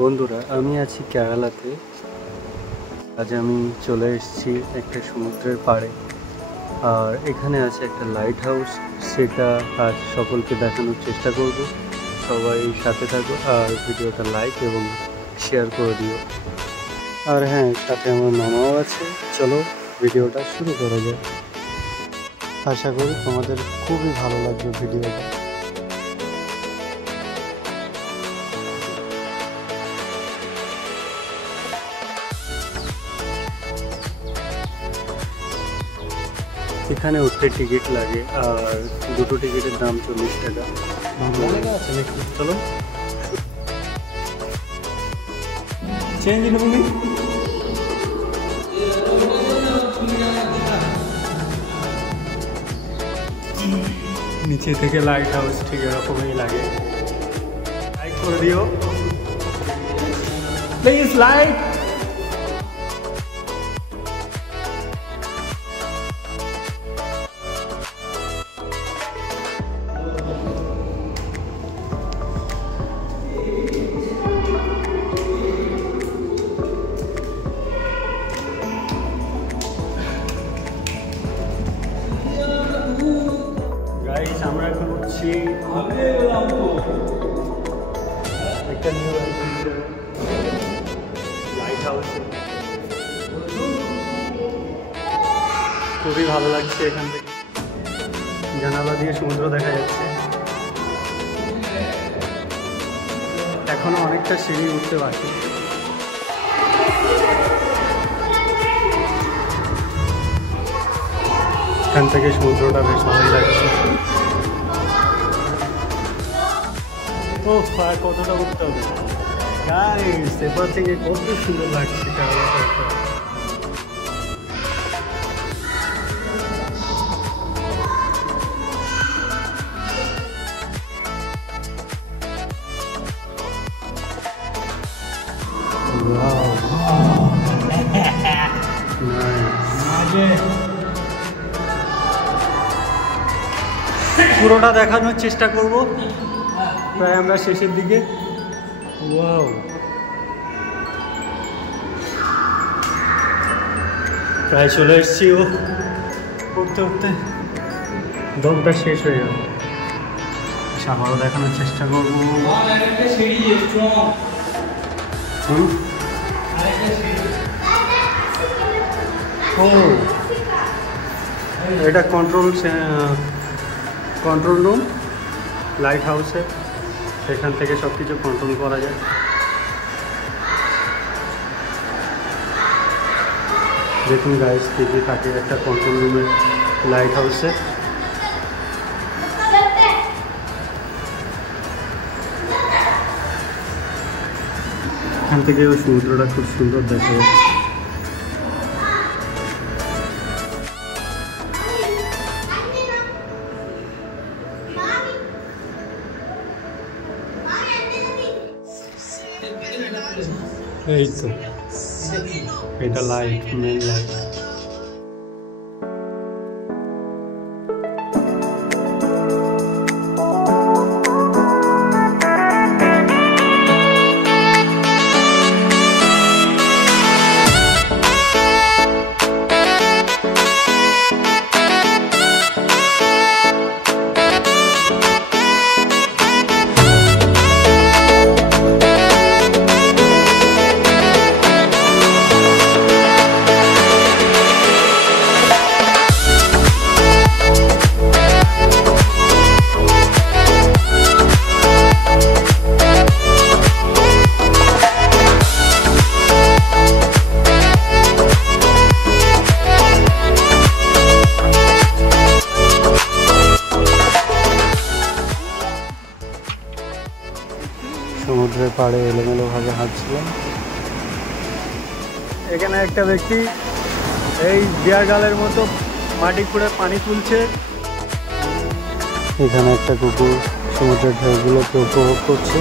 বন্ধুরা, আমি আছি কেরালাতে। আজ আমি চলে এসেছি একটা সমুদ্রের পাড়ে। আর এখানে আছে একটা লাইট হাউস, সেটা আজ সকলকে দেখানোর চেষ্টা করব। সবাই সাথে থাকো আর ভিডিওটা লাইক এবং শেয়ার করে দিও। আর হ্যাঁ, সাথে আমার মামাও আছে। চলো ভিডিওটা শুরু করা যায়। আশা করি তোমাদের খুবই ভালো লাগবে ভিডিওটা। এখানে উঠতে টিকিট লাগে, আর দুটো টিকিটের দাম 40 টাকা। চলো চেঞ্জ নিচে থেকে লাইট হাউস ঠিক এরকমই লাগে। লাইক করে দিও প্লিজ, লাইক। গাইস, আমরা এখন উঠছি একটা নিউ লাইট হাউস। খুবই ভালো লাগছে, এখান থেকে জানালা দিয়ে সমুদ্র দেখা যাচ্ছে। এখনো অনেকটা সিঁড়ি উঠতে বাকি। এখান থেকে সমুদ্রটা বেশ ভালোই লাগছে। ও আর কতটা উঠতে হবে গাইস, এরপর থেকে কত সুন্দর লাগছে কেরালাটা। পুরোটা দেখানোর চেষ্টা করব, প্রায় আমরা শেষের দিকে। ওয়াও, প্রায় চলে এসেছি। ও উঠতে উঠতে দমটা শেষ হয়ে গেল। আবারও দেখানোর চেষ্টা করবো। ও, এটা কন্ট্রোল রুম লাইট হাউসে। সেখান থেকে সব কিছু কন্ট্রোল করা যায়। দেখুন গাইস, কী কী থাকে একটা কন্ট্রোল রুমে লাইট হাউসে। এখান থেকে সমুদ্রটা খুব সুন্দর দেখা যাচ্ছে। এই তো, এটা লাইট, মেন লাইট। সমুদ্রের পাড়ে এলোমেলোভাবে হাঁটছিলাম। এখানে একটা ব্যক্তি এই বিয়ার গালের মতো মাটি খুঁড়ে পানি তুলছে। এখানে একটা কুকুর সমুদ্রের ঢেউগুলোকে উপভোগ করছে।